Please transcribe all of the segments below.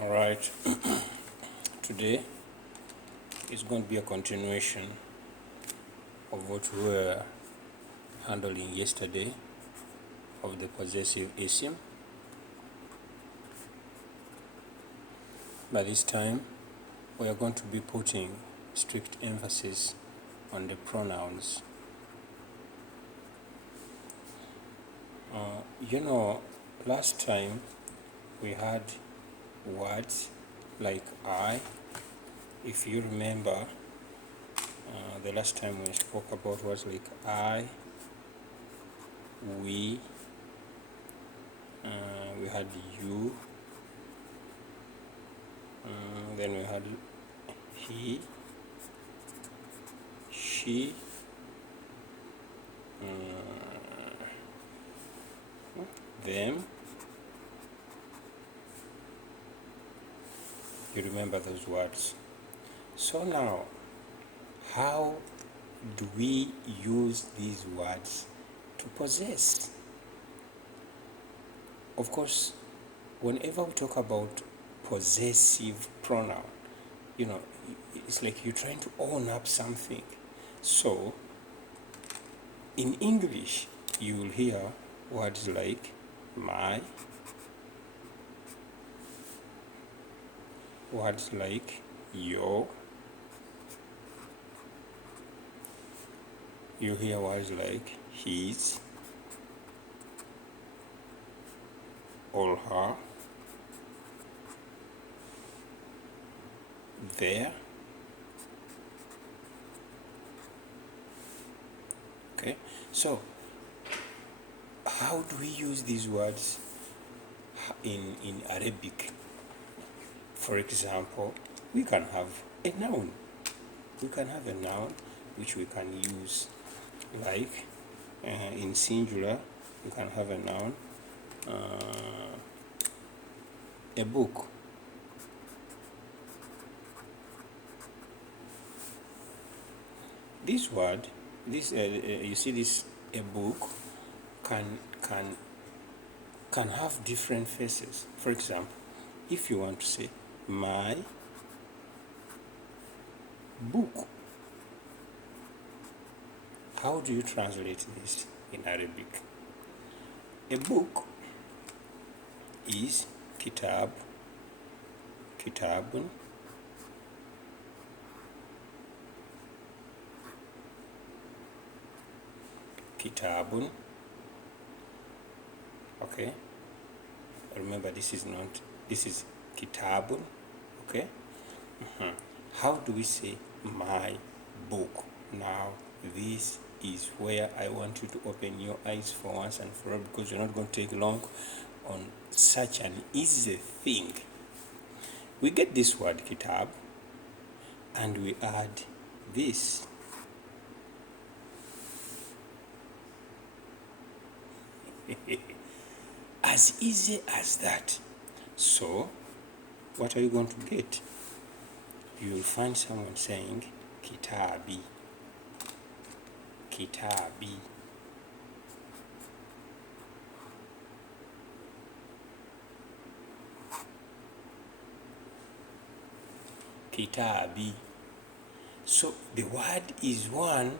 All right, today is going to be a continuation of what we were handling yesterday of the possessive ism. By this time, we are going to be putting strict emphasis on the pronouns. Last time we had words like I. If you remember, the last time we spoke about words like I, we had you, then we had he, she, them. You remember those words. So now, how do we use these words to possess? Of course, whenever we talk about possessive pronoun, it's like you're trying to own up something. So, in English, you will hear words like my, words like your, you hear words like his, or her, their. Okay, so how do we use these words in Arabic? For example, we can have a noun. We can have a noun which we can use like in singular. We can have a noun, a book. This word, you see this, a book can have different faces. For example, if you want to say my book, how do you translate this in Arabic? A book is kitab, kitabun, kitabun. Okay, remember this is kitabun. Okay. How do we say my book? Now this is where I want you to open your eyes for once and for all, because you're not going to take long on such an easy thing. We get this word kitab and we add this. As easy as that. So what are you going to get? You will find someone saying kitabi, kitabi. Kitabi. So the word is one,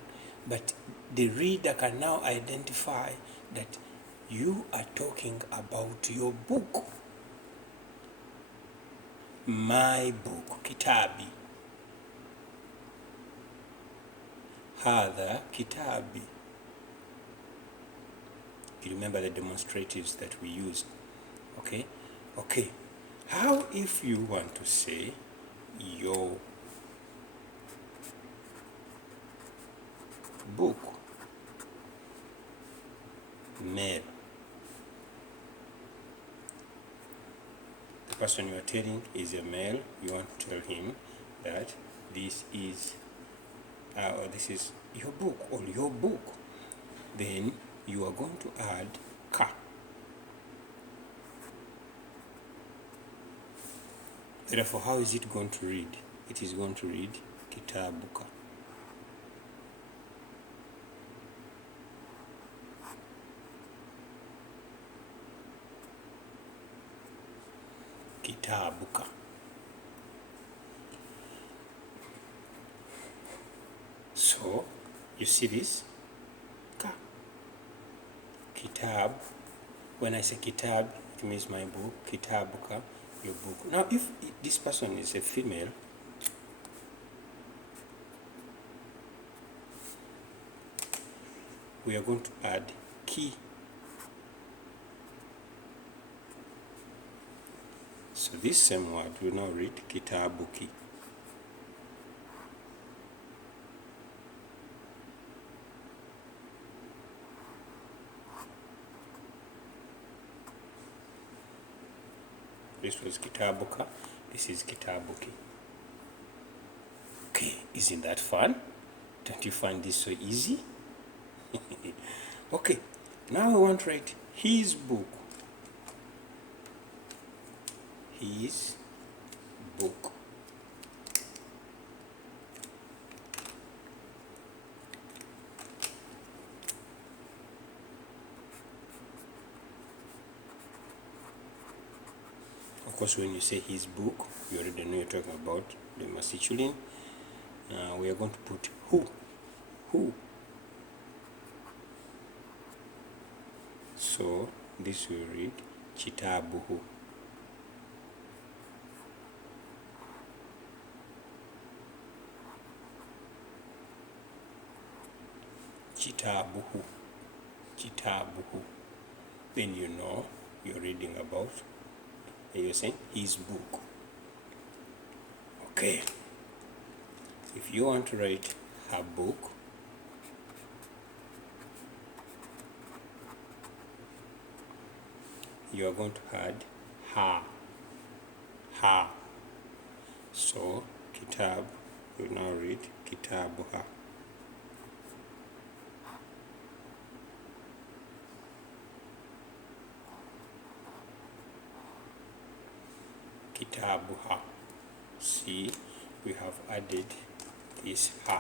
but the reader can now identify that you are talking about your book. My book, kitabi. Hadha kitabi. You remember the demonstratives that we used. Okay. How if you want to say your book? Male. The person you are telling is a male. You want to tell him that this is your book or your book. Then you are going to add ka. Therefore, how is it going to read? It is going to read kitabuka. kitabuka. So you see this? Ka. Kitab. When I say kitab, it means my book. Kitabuka, your book. Now, if this person is a female, we are going to add ki. So this same word will now read kitabuki. This was kitabuka, this is kitabuki. Okay, isn't that fun? Don't you find this so easy? Okay, now we want to write his book. His book. Of course, when you say his book, you already know you're talking about the masculine. We are going to put who. Who. So this will read kitabuhu. Kitabuhu. Kitabuhu. Then you know you're reading about, you're saying his book. Okay. If you want to write her book, you are going to add ha. Ha. So kitab will now read kitabuha. Kitabuha. See, we have added this ha.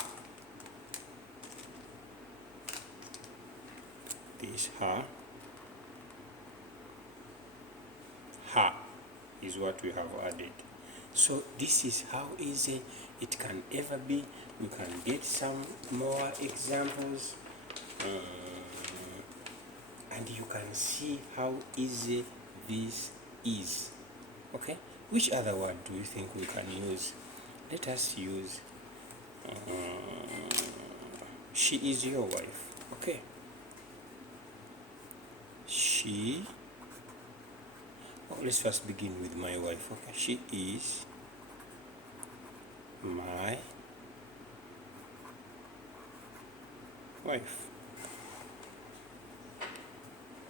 This ha. Ha is what we have added. So this is how easy it can ever be. We can get some more examples, and you can see how easy this is. Okay, which other word do you think we can use? Let us use she is your wife. Okay, she, let's first begin with my wife. Okay, she is my wife.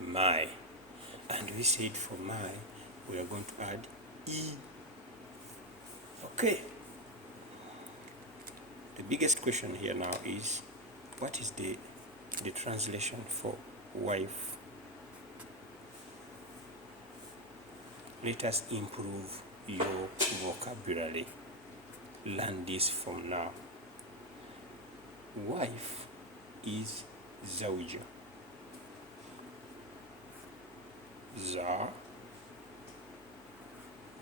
My. And we said for my, we are going to add e. Okay. The biggest question here now is, what is the translation for wife? Let us improve your vocabulary. Learn this from now. Wife is zawja. Za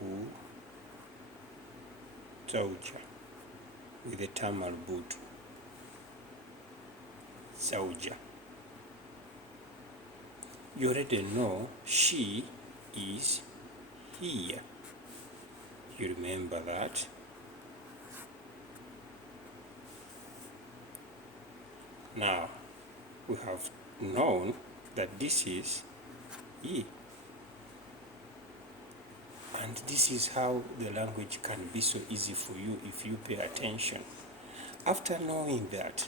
u zawja with a tam marbutu. Zawja. You already know she is here. You remember that? Now we have known that this is he. And this is how the language can be so easy for you if you pay attention. After knowing that,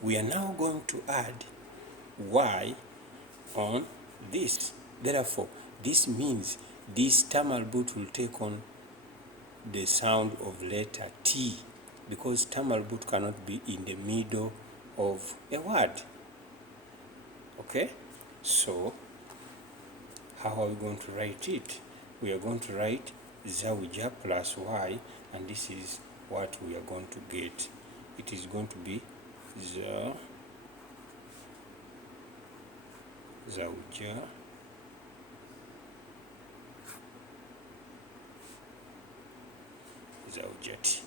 we are now going to add y on this. Therefore, this means this tamalbut will take on the sound of letter T, because tamalbut cannot be in the middle of a word. Okay? So, how are we going to write it? We are going to write zawja plus y, and this is what we are going to get. It is going to be zawja Zawjati.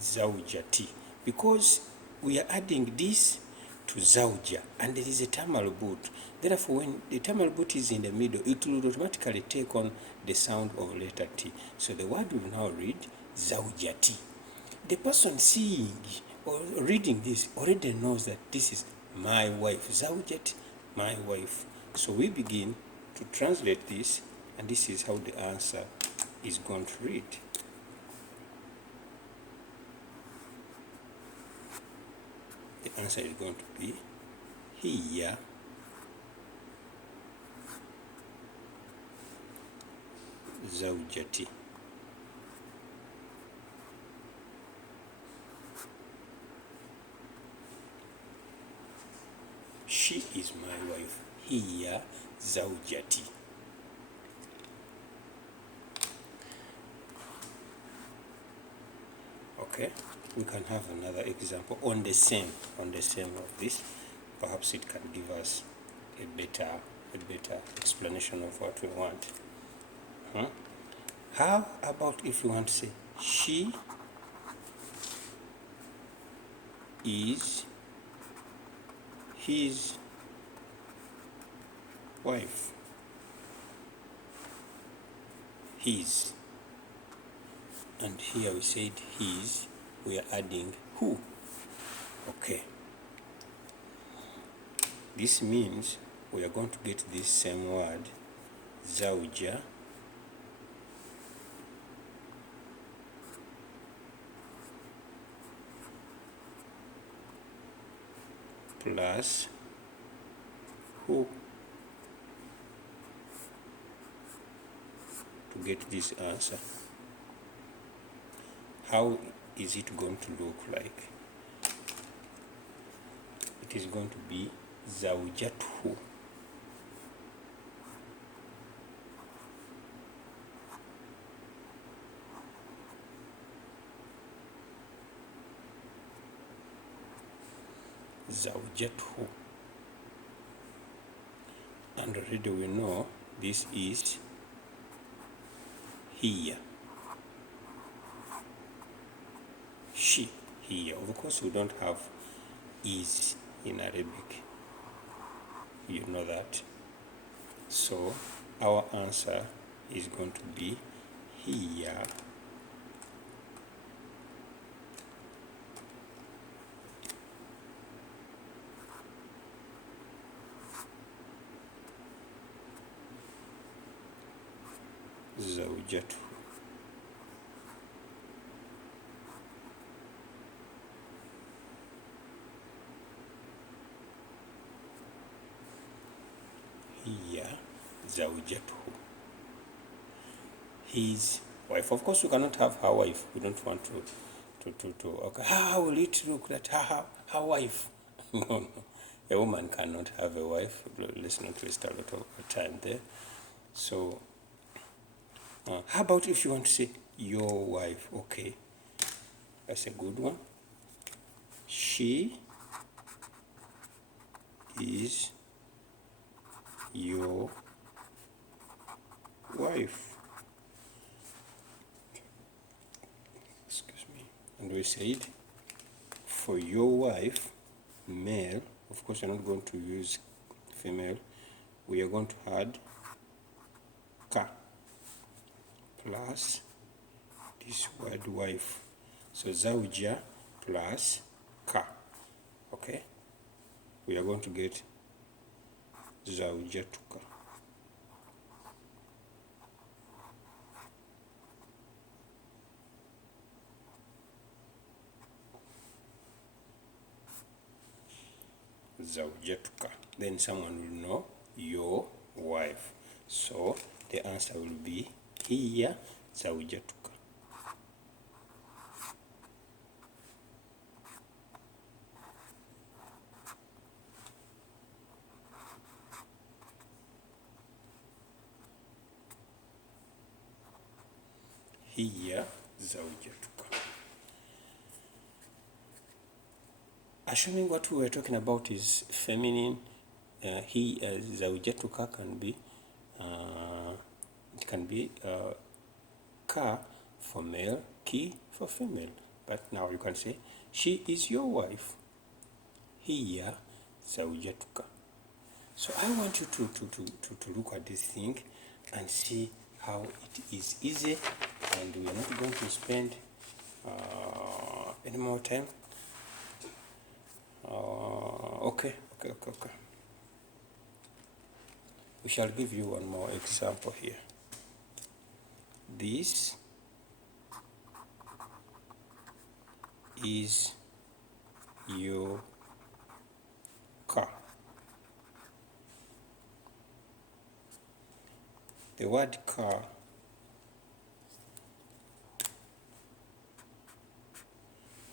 Zawjati. Because we are adding this to zawja, and there is a tamalbut. Therefore, when the tamalbut is in the middle, it will automatically take on the sound of letter T. So the word will now read zawjati. The person seeing or reading this already knows that this is my wife. Zawjat, my wife. So we begin to translate this, and this is how the answer is going to read. The answer is going to be hiya zawjati. She is my wife. Hiya zawjati. Okay, we can have another example on the same of this. Perhaps it can give us a better explanation of what we want. How about if you want to say she is his wife? His. And here we said his, we are adding who. Okay. This means we are going to get this same word, zawja, plus who to get this answer. How is it going to look like? It is going to be zawjatuhu. Zawjatuhu. And already we know this is hiya. She, here. Of course, we don't have is in Arabic. You know that. So our answer is going to be hiya zawjatuhu. Hiya zawjatuhu. His wife. Of course, we cannot have her wife. We don't want to. Okay, how will it look like her wife? No. A woman cannot have a wife. Let's not waste a lot of time there. So, how about if you want to say your wife? Okay, that's a good one. She is your wife. Excuse me. And we said for your wife, male, of course, you're not going to use female. We are going to add ka plus this word wife. So zawja plus ka. Okay? We are going to get zawjatuka. Zawjatuka. Then someone will know your wife. So the answer will be hiya zawjatuka. Hiya zawjatuka. Assuming what we were talking about is feminine, he zawjatuka can be it can be ka for male, ki for female. But now you can say, she is your wife. Hiya zawjatuka. So I want you to look at this thing and see how it is easy, and we are not going to spend any more time. Okay. We shall give you one more example here. This is your car. The word car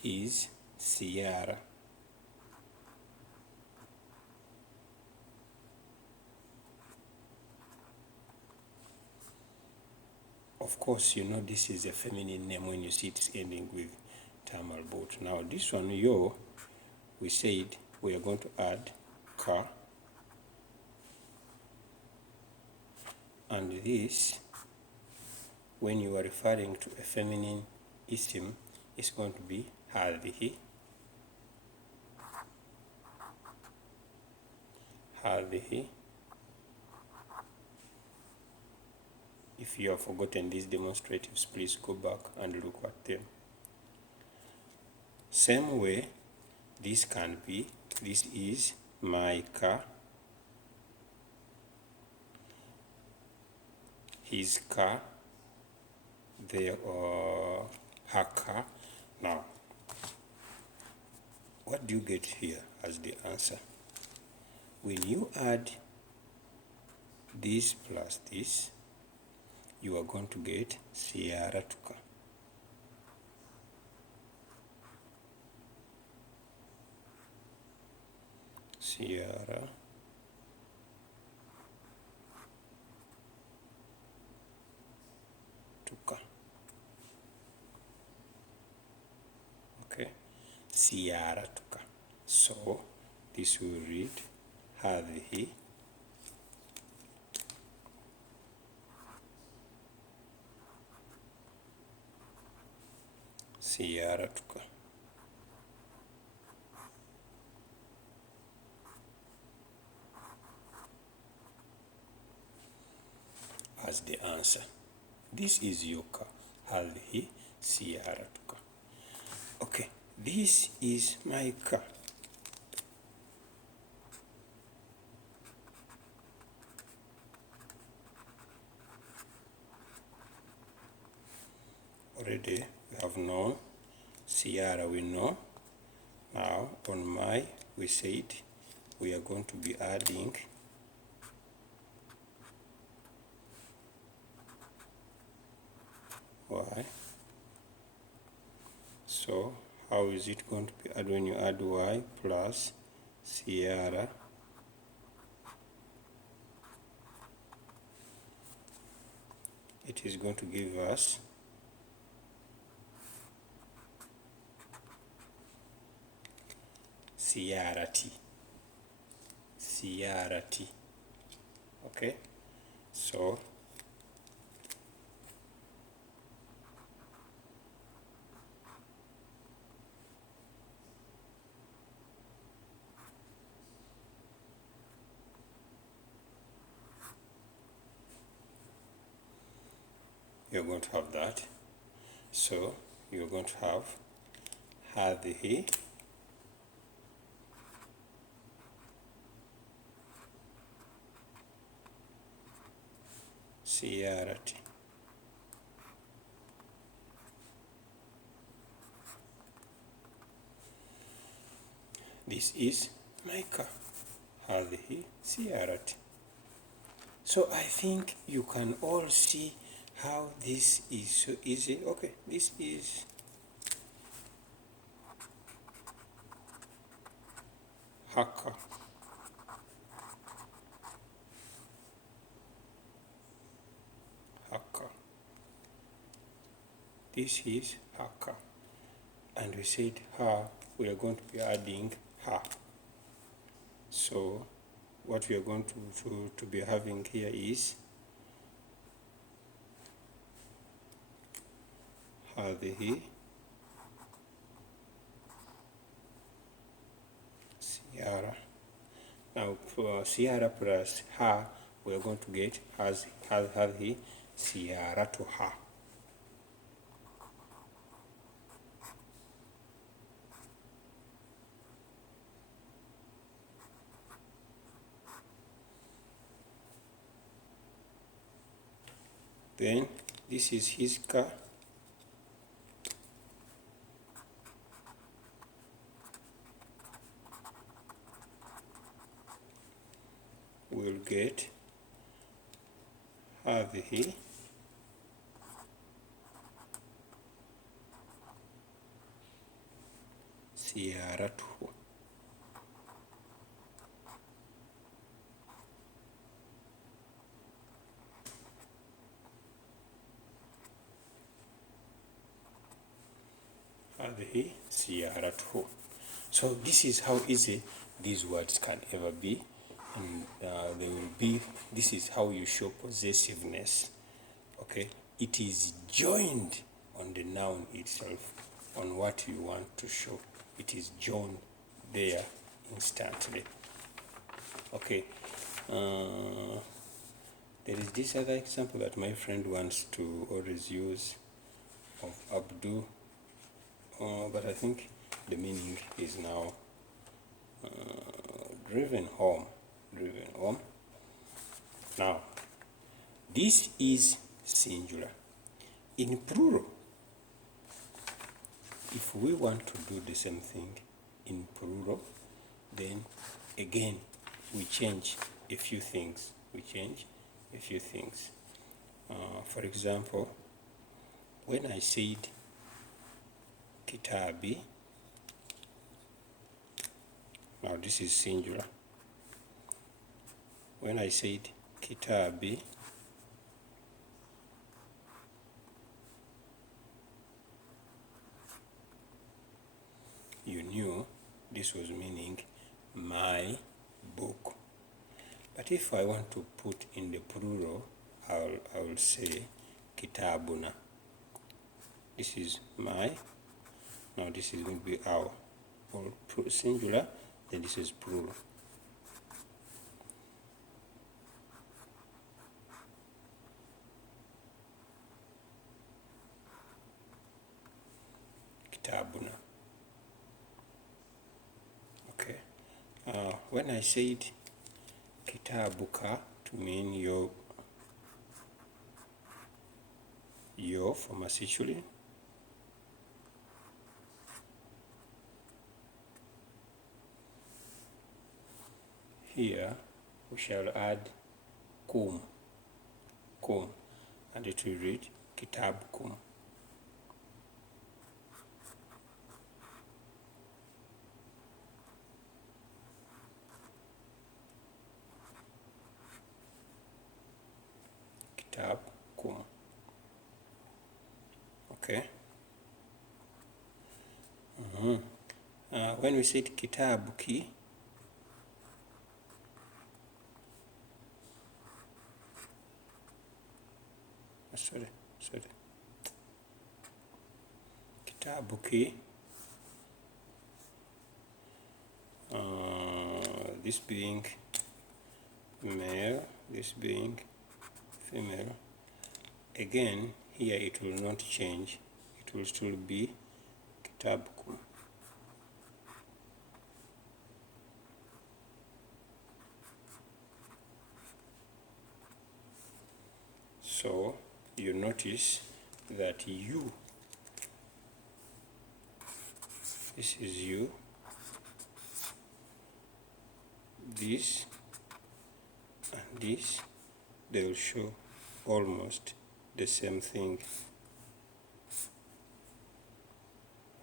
is Sierra. Of course, you know this is a feminine name when you see it ending with thermal boat. Now this one, yo, we said we are going to add car, and this, when you are referring to a feminine isim, is going to be hadhihi. Hadhihi. If you have forgotten these demonstratives, please go back and look at them. Same way, this can be, this is my car, his car, their or her car. Now, what do you get here as the answer? When you add this plus this, you are going to get Siyaratuka. Siyara tuka. Okay, Siyaratuka. So this will read hadhihi Siyaratuka. As the answer. This is your car. Hadhihi Siyaratuka. Okay, this is my car. Already we have known Sierra, we know. Now on my, we said we are going to be adding y. So how is it going to be added when you add y plus Sierra it is going to give us Siyarati. Okay, so you're going to have that. So you're going to have hadhihi Siyarati. This is my car. Hadhihi Siyarati. So I think you can all see how this is so easy. Okay, this is Haka. This is Haka. And we said her, we are going to be adding her. So what we are going to be having here is هذه سيارة. Now for سيارة plus her, we're going to get هذه سيارتها. Then this is his car. We'll get هذه سيارته. هذه سيارته. So this is how easy these words can ever be, and they will be. This is how you show possessiveness. Okay, it is joined on the noun itself, on what you want to show. It is joined there instantly. Okay, there is this other example that my friend wants to always use of Abdu, but I think the meaning is now driven home. Now, this is singular. In plural, if we want to do the same thing in plural, then again we change a few things. For example, when I said kitabi, now this is singular. When I said kitabi, you knew this was meaning my book. But if I want to put in the plural, I will say kitabuna. This is my. Now this is going to be our. Or singular, then this is plural. Kitabuna. Okay. When I said kitabuka, to mean your from a situation, here we shall add kum, and it will read kitabkum. Kitabkum. Okay. When we said kitabuki, sorry, kitabuki, this being male, this being female, again here it will not change, it will still be kitabkum. So you notice that you, this is you, this and this, they will show almost the same thing.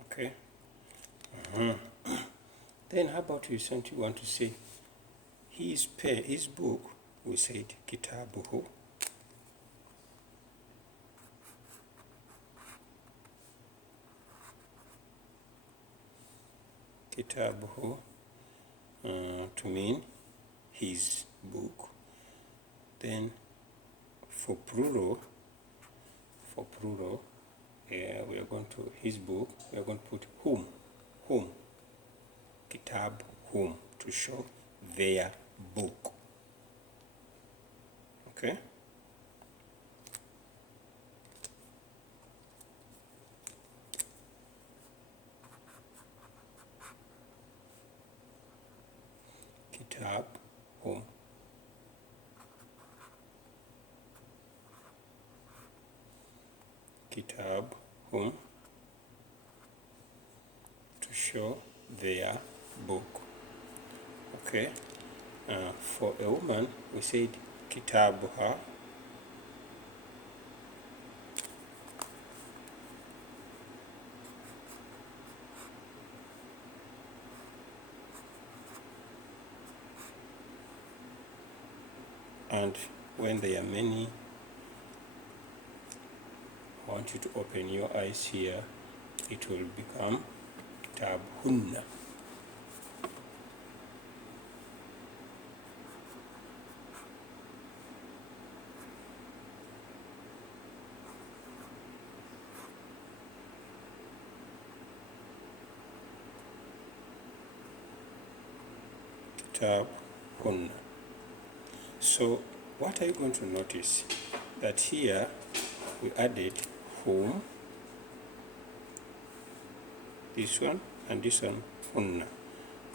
Okay. Then how about you want to say his book, we said kitabuhu. Kitabuhu, to mean his book. Then for plural, we are going to his book, we are going to put whom, kitab whom, to show their book. Okay. Kitab whom. Kitab whom, to show their book. Okay. For a woman, we said kitabuha. And when there are many, I want you to open your eyes here. It will become kitabhunna. Kitabhunna. So what are you going to notice? That here we added whom, this one, and this one, hunna.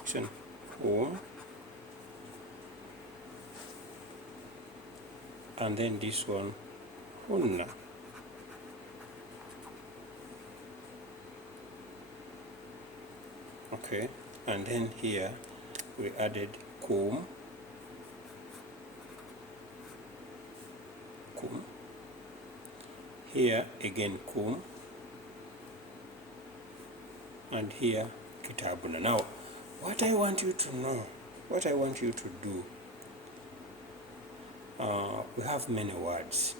This one, whom, and then this one, hunna. Okay, and then here we added kum, here again kum, and here kitabuna. Now, what I want you to know, what I want you to do, we have many words,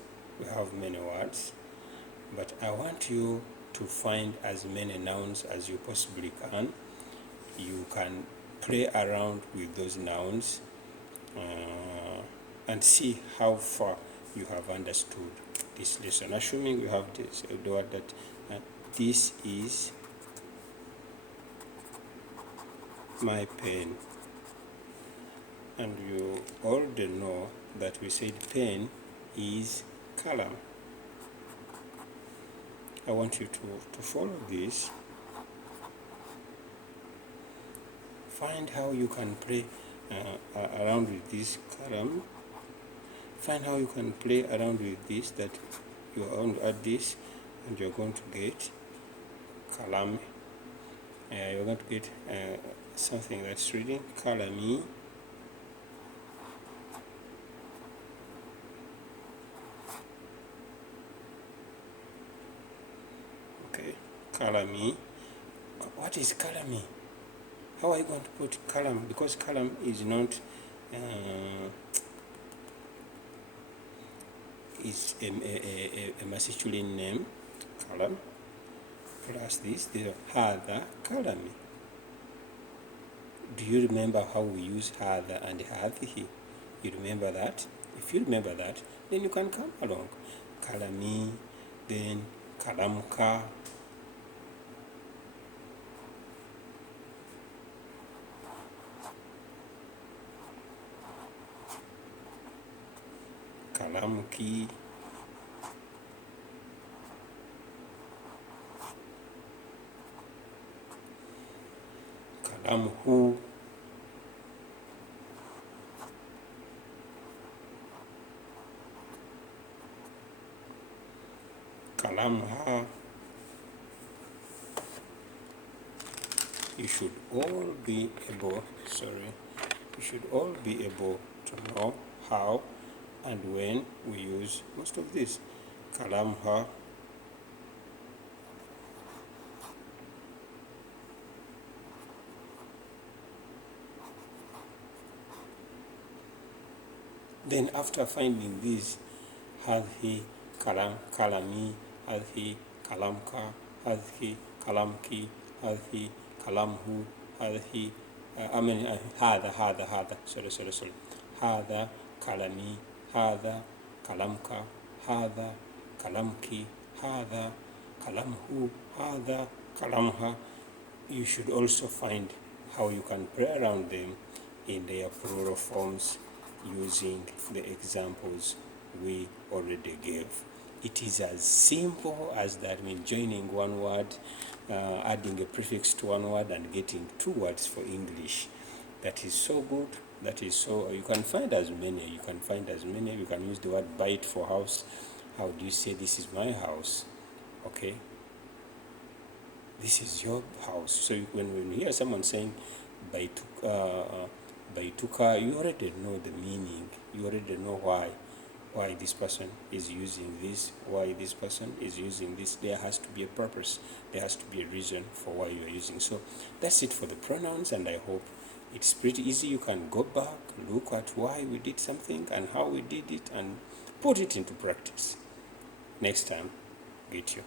but I want you to find as many nouns as you possibly can. You can play around with those nouns and see how far you have understood this lesson. Assuming you have this, the word that this is my pen, and you already know that we said pen is kalam. I want you to follow this. Find how you can play around with this kalam. Find how you can play around with this, that you are going to add this, and you're going to get kalam. You're going to get something that's reading kalami. Okay, kalami. What is kalami? How are you going to put kalam? Because kalam is not is a masculine name, kalam, plus this, the hadha kalami. Do you remember how we use hadha and hadhihi? You remember that? If you remember that, then you can come along. Kalami, then kalamka. Kalamki. Kalamhu. Kalamha. You should all be able, you should all be able to know how and when we use most of this. Kalamha. Then after finding these, hadhi, kalam, kalami, hadhi, kalamka, hadhi, kalamki, hadhi, kalamhu, hadhi, hadha, sorry. Hadha, kalami, hadha, kalamka, hadha, kalamki, hadha, kalamhu, hadha, kalamha. You should also find how you can play around them in their plural forms using the examples we already gave. It is as simple as that. I mean, joining one word, adding a prefix to one word and getting two words for English. That is so good. That is so, you can find as many. You can use the word bite for house. How do you say this is my house? Okay. This is your house. So when you hear someone saying baituka, you already know the meaning. You already know why this person is using this, why this person is using this. There has to be a purpose. There has to be a reason for why you are using. So that's it for the pronouns, and I hope it's pretty easy. You can go back, look at why we did something and how we did it, and put it into practice. Next time, get you.